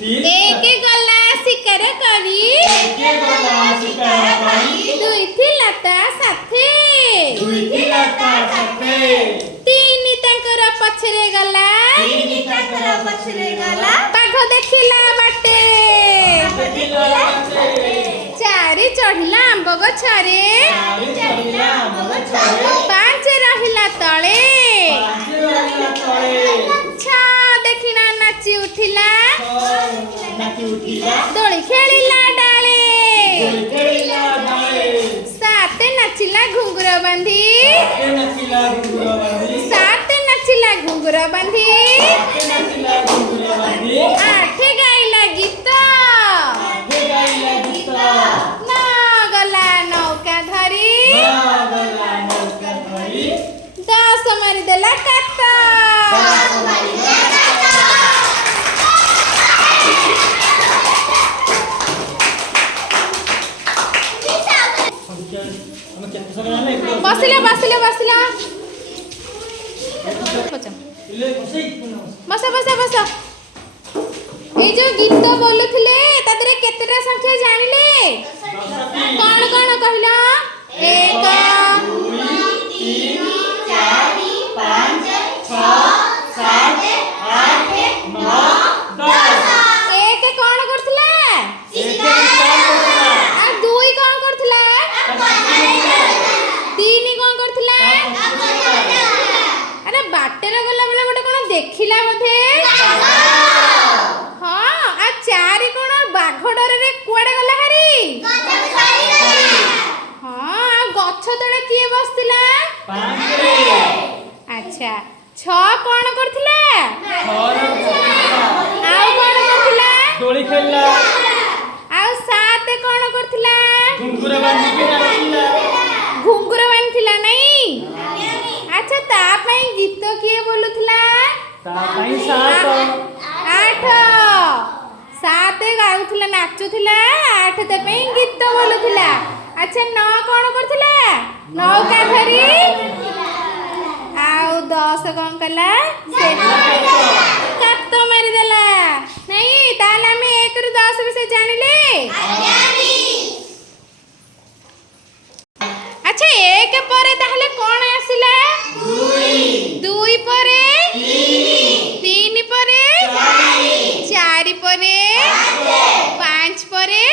एक गला शिकार करी दुई थिला ता साथे तीन तांकर पछरे गला बाघ देखिला बाटे चारि चढ़िला आंब गछरे पांच रहिला तले छा देखिना नाची उठिला दोली खेलिला डाले साते नाचिला घुंगुर बांधी साते नाचिला घुंगुर बांधी आठ गाइला गीत ना गला नौका धरी 10 मारी देला काटा बसिला बसिला बसिला बस बस बस ए जो गीत बोलुथिले तादरे केतेटा संख्या जानिले कोन कोन कहला 1 2 3 4 5 6 7 8 9 10 एक कोन करथला आ दुई कोन करथला तीन कोन करथला अरे बाटे रे गला बेला गोटे कोन देखिला बधे चारि कोण बाघ डर रे कुआडे गला हरी हाँ गछ तले किए बसतिला अच्छा 6 कोण करथिला आउ कोण करथिला डोली खेलला आउ 7 कोण करथिला घुंगुर बांधिला नहीं अच्छा ता पई गीत किए बोलुथिला ता पई 7 7 गाउथिला नाचुथिला 8 ते पे गीत बोलुथिला अच्छा 9 कोन करथिला नौका धरी आउ 10 कोन कला से काट मारी देला नहीं ताले हम 1 रु 10 विषय जानिले अच्छा 1 परे ताहले कोन आसिला 2 परे 3 परे 4 परे 5 परे